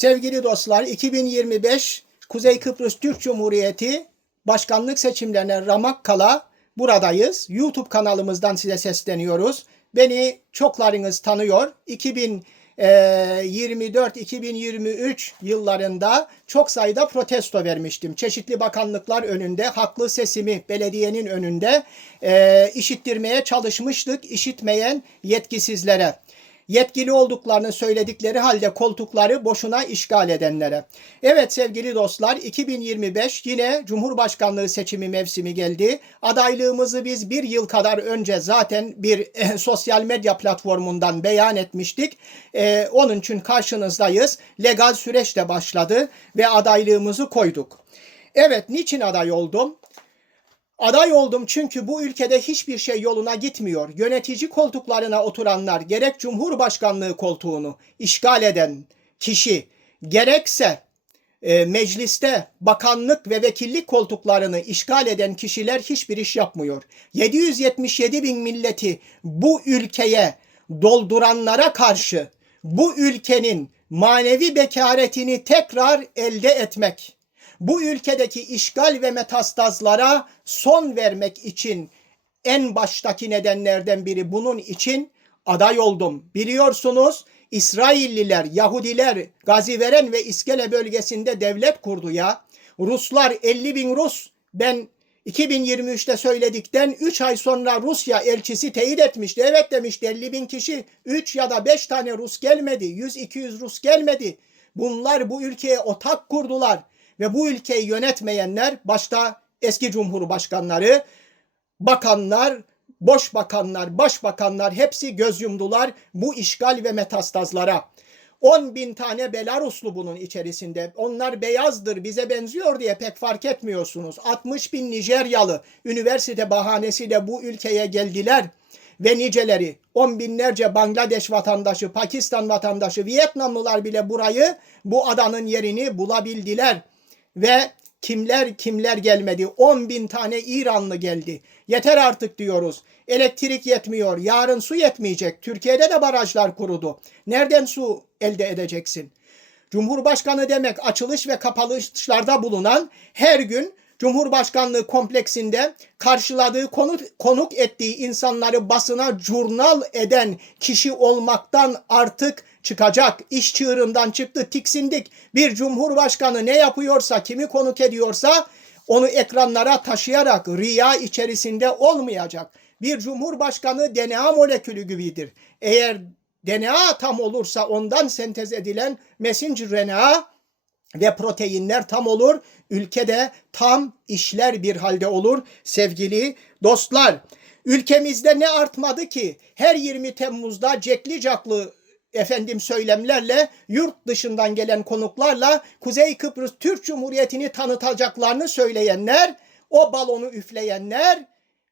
Sevgili dostlar 2025 Kuzey Kıbrıs Türk Cumhuriyeti başkanlık seçimlerine ramak kala buradayız. YouTube kanalımızdan size sesleniyoruz. Beni çoklarınız tanıyor. 2024-2023 yıllarında çok sayıda protesto vermiştim. Çeşitli bakanlıklar önünde, haklı sesimi belediyenin önünde e, işittirmeye çalışmıştık, işitmeyen yetkisizlere yetkili olduklarını söyledikleri halde koltukları boşuna işgal edenlere. Evet sevgili dostlar 2025 yine Cumhurbaşkanlığı seçimi mevsimi geldi. Adaylığımızı biz bir yıl kadar önce zaten bir e, sosyal medya platformundan beyan etmiştik. E, onun için karşınızdayız. Legal süreç de başladı ve adaylığımızı koyduk. Evet niçin aday oldum? Aday oldum çünkü bu ülkede hiçbir şey yoluna gitmiyor. Yönetici koltuklarına oturanlar gerek Cumhurbaşkanlığı koltuğunu işgal eden kişi gerekse e, mecliste bakanlık ve vekillik koltuklarını işgal eden kişiler hiçbir iş yapmıyor. 777 bin milleti bu ülkeye dolduranlara karşı bu ülkenin manevi bekaretini tekrar elde etmek bu ülkedeki işgal ve metastazlara son vermek için en baştaki nedenlerden biri bunun için aday oldum. Biliyorsunuz İsrailliler, Yahudiler Gaziveren ve İskele bölgesinde devlet kurdu ya. Ruslar 50 bin Rus ben 2023'te söyledikten 3 ay sonra Rusya elçisi teyit etmişti. Evet demişti 50 bin kişi 3 ya da 5 tane Rus gelmedi. 100-200 Rus gelmedi. Bunlar bu ülkeye otak kurdular ve bu ülkeyi yönetmeyenler başta eski cumhurbaşkanları, bakanlar, boş bakanlar, başbakanlar hepsi göz yumdular bu işgal ve metastazlara. 10 bin tane Belaruslu bunun içerisinde. Onlar beyazdır, bize benziyor diye pek fark etmiyorsunuz. 60 bin Nijeryalı üniversite bahanesiyle bu ülkeye geldiler ve niceleri on binlerce Bangladeş vatandaşı, Pakistan vatandaşı, Vietnamlılar bile burayı bu adanın yerini bulabildiler ve kimler kimler gelmedi. 10 bin tane İranlı geldi. Yeter artık diyoruz. Elektrik yetmiyor. Yarın su yetmeyecek. Türkiye'de de barajlar kurudu. Nereden su elde edeceksin? Cumhurbaşkanı demek açılış ve kapalışlarda bulunan her gün Cumhurbaşkanlığı kompleksinde karşıladığı konuk, konuk ettiği insanları basına jurnal eden kişi olmaktan artık çıkacak. İş çığırından çıktı, tiksindik. Bir cumhurbaşkanı ne yapıyorsa, kimi konuk ediyorsa onu ekranlara taşıyarak riya içerisinde olmayacak. Bir cumhurbaşkanı DNA molekülü gibidir. Eğer DNA tam olursa ondan sentez edilen messenger RNA ve proteinler tam olur. Ülkede tam işler bir halde olur sevgili dostlar. Ülkemizde ne artmadı ki? Her 20 Temmuz'da cekli caklı efendim söylemlerle yurt dışından gelen konuklarla Kuzey Kıbrıs Türk Cumhuriyeti'ni tanıtacaklarını söyleyenler, o balonu üfleyenler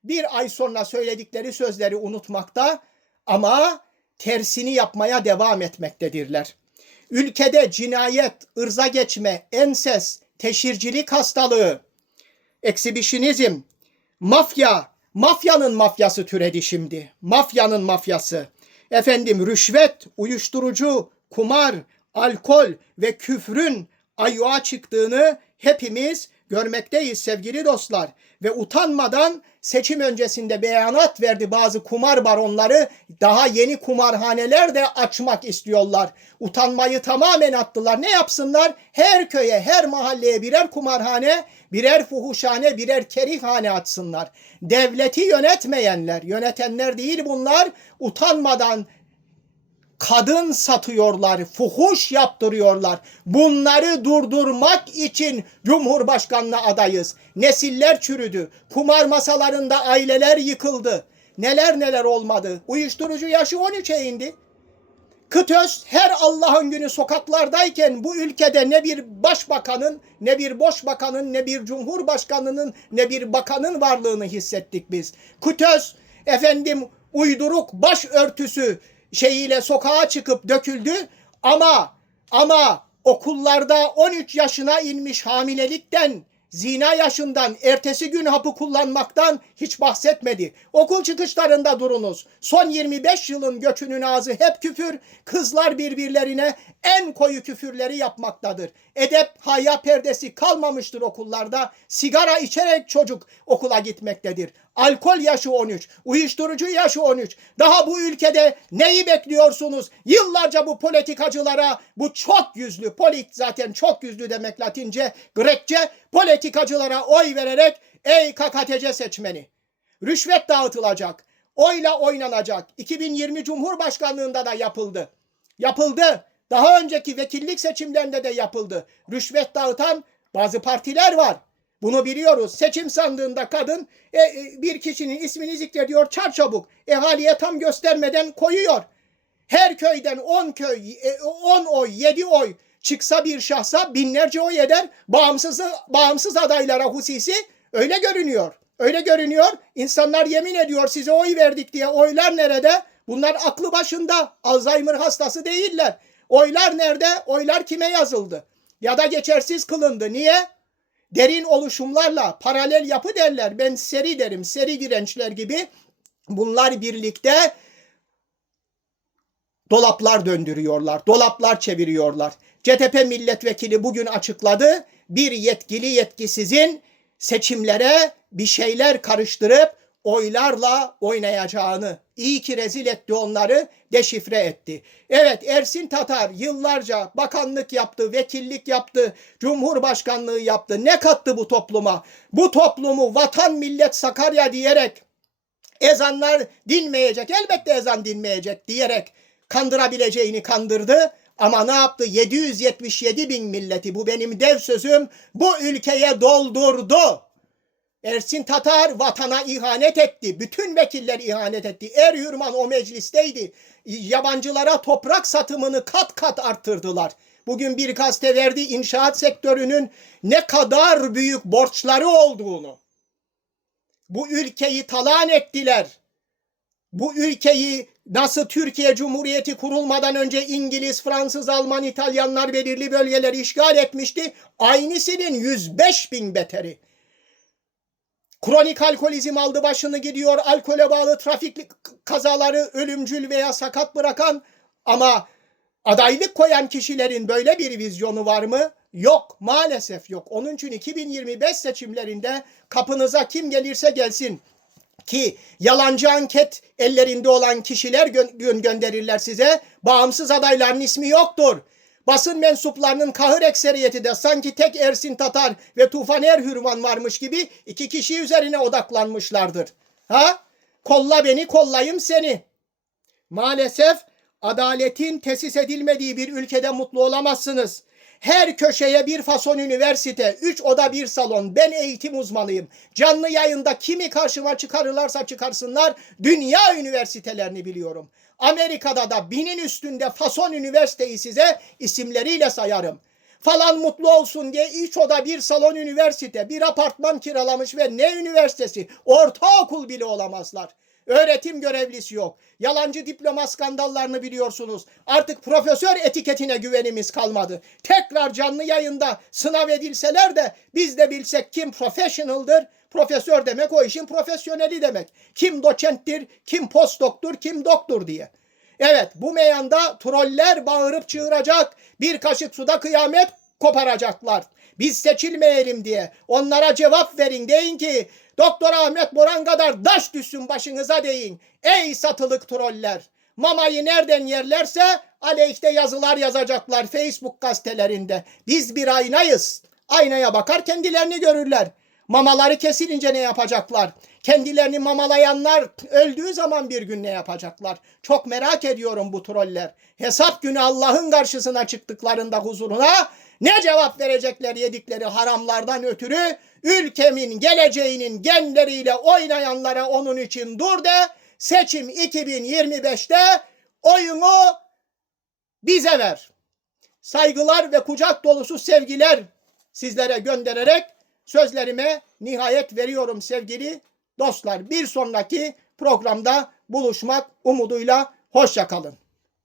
bir ay sonra söyledikleri sözleri unutmakta ama tersini yapmaya devam etmektedirler. Ülkede cinayet, ırza geçme, enses, teşhircilik hastalığı, eksibişinizm, mafya, mafyanın mafyası türedi şimdi. Mafyanın mafyası efendim rüşvet, uyuşturucu, kumar, alkol ve küfrün ayyuğa çıktığını hepimiz görmekteyiz sevgili dostlar. Ve utanmadan seçim öncesinde beyanat verdi bazı kumar baronları daha yeni kumarhaneler de açmak istiyorlar. Utanmayı tamamen attılar. Ne yapsınlar? Her köye, her mahalleye birer kumarhane, birer fuhuşhane, birer kerihhane açsınlar. Devleti yönetmeyenler, yönetenler değil bunlar utanmadan kadın satıyorlar, fuhuş yaptırıyorlar. Bunları durdurmak için Cumhurbaşkanlığı adayız. Nesiller çürüdü. Kumar masalarında aileler yıkıldı. Neler neler olmadı. Uyuşturucu yaşı 13'e indi. Kıtöz her Allah'ın günü sokaklardayken bu ülkede ne bir başbakanın, ne bir boş bakanın, ne bir cumhurbaşkanının, ne bir bakanın varlığını hissettik biz. Kıtöz efendim uyduruk baş örtüsü şeyiyle sokağa çıkıp döküldü ama ama okullarda 13 yaşına inmiş hamilelikten zina yaşından ertesi gün hapı kullanmaktan hiç bahsetmedi. Okul çıkışlarında durunuz. Son 25 yılın göçünün ağzı hep küfür. Kızlar birbirlerine en koyu küfürleri yapmaktadır. Edep, haya perdesi kalmamıştır okullarda. Sigara içerek çocuk okula gitmektedir. Alkol yaşı 13, uyuşturucu yaşı 13. Daha bu ülkede neyi bekliyorsunuz? Yıllarca bu politikacılara, bu çok yüzlü, polit zaten çok yüzlü demek Latince, Grekçe, politikacılara oy vererek ey KKTC seçmeni. Rüşvet dağıtılacak. Oyla oynanacak. 2020 Cumhurbaşkanlığında da yapıldı. Yapıldı. Daha önceki vekillik seçimlerinde de yapıldı. Rüşvet dağıtan bazı partiler var. Bunu biliyoruz. Seçim sandığında kadın e, e, bir kişinin ismini zikrediyor çarçabuk. Ehaliye tam göstermeden koyuyor. Her köyden 10 köy, 10 oy, 7 oy çıksa bir şahsa binlerce oy eder. Bağımsız, bağımsız adaylara husisi öyle görünüyor. Öyle görünüyor. İnsanlar yemin ediyor size oy verdik diye. Oylar nerede? Bunlar aklı başında. Alzheimer hastası değiller. Oylar nerede? Oylar kime yazıldı? Ya da geçersiz kılındı. Niye? Derin oluşumlarla paralel yapı derler. Ben seri derim. Seri dirençler gibi. Bunlar birlikte dolaplar döndürüyorlar. Dolaplar çeviriyorlar. CTP milletvekili bugün açıkladı. Bir yetkili yetkisizin seçimlere bir şeyler karıştırıp oylarla oynayacağını. İyi ki rezil etti onları, deşifre etti. Evet Ersin Tatar yıllarca bakanlık yaptı, vekillik yaptı, cumhurbaşkanlığı yaptı. Ne kattı bu topluma? Bu toplumu vatan millet Sakarya diyerek ezanlar dinmeyecek, elbette ezan dinmeyecek diyerek kandırabileceğini kandırdı. Ama ne yaptı? 777 bin milleti bu benim dev sözüm bu ülkeye doldurdu. Ersin Tatar vatana ihanet etti. Bütün vekiller ihanet etti. Er Yurman o meclisteydi. Yabancılara toprak satımını kat kat arttırdılar. Bugün bir gazete verdi inşaat sektörünün ne kadar büyük borçları olduğunu. Bu ülkeyi talan ettiler. Bu ülkeyi nasıl Türkiye Cumhuriyeti kurulmadan önce İngiliz, Fransız, Alman, İtalyanlar belirli bölgeleri işgal etmişti. Aynısının 105 bin beteri. Kronik alkolizm aldı başını gidiyor. Alkole bağlı trafik kazaları ölümcül veya sakat bırakan ama adaylık koyan kişilerin böyle bir vizyonu var mı? Yok maalesef yok. Onun için 2025 seçimlerinde kapınıza kim gelirse gelsin ki yalancı anket ellerinde olan kişiler gö- gönderirler size. Bağımsız adayların ismi yoktur. Basın mensuplarının kahır ekseriyeti de sanki tek Ersin Tatar ve Tufan Erhürvan varmış gibi iki kişi üzerine odaklanmışlardır. Ha? Kolla beni, kollayım seni. Maalesef adaletin tesis edilmediği bir ülkede mutlu olamazsınız. Her köşeye bir fason üniversite, üç oda bir salon. Ben eğitim uzmanıyım. Canlı yayında kimi karşıma çıkarırlarsa çıkarsınlar dünya üniversitelerini biliyorum. Amerika'da da binin üstünde fason üniversiteyi size isimleriyle sayarım. Falan mutlu olsun diye üç oda bir salon üniversite, bir apartman kiralamış ve ne üniversitesi? Ortaokul bile olamazlar. Öğretim görevlisi yok. Yalancı diploma skandallarını biliyorsunuz. Artık profesör etiketine güvenimiz kalmadı. Tekrar canlı yayında sınav edilseler de biz de bilsek kim professional'dır. Profesör demek o işin profesyoneli demek. Kim doçenttir, kim postdoktur, kim doktor diye. Evet bu meyanda troller bağırıp çığıracak. Bir kaşık suda kıyamet koparacaklar. Biz seçilmeyelim diye. Onlara cevap verin. Deyin ki Doktor Ahmet Boran kadar daş düşsün başınıza deyin. Ey satılık troller. Mamayı nereden yerlerse aleyhte yazılar yazacaklar Facebook gazetelerinde. Biz bir aynayız. Aynaya bakar kendilerini görürler. Mamaları kesilince ne yapacaklar? Kendilerini mamalayanlar öldüğü zaman bir gün ne yapacaklar? Çok merak ediyorum bu troller. Hesap günü Allah'ın karşısına çıktıklarında huzuruna ne cevap verecekler yedikleri haramlardan ötürü ülkemin geleceğinin genleriyle oynayanlara onun için dur de seçim 2025'te oyunu bize ver. Saygılar ve kucak dolusu sevgiler sizlere göndererek sözlerime nihayet veriyorum sevgili dostlar. Bir sonraki programda buluşmak umuduyla hoşça kalın.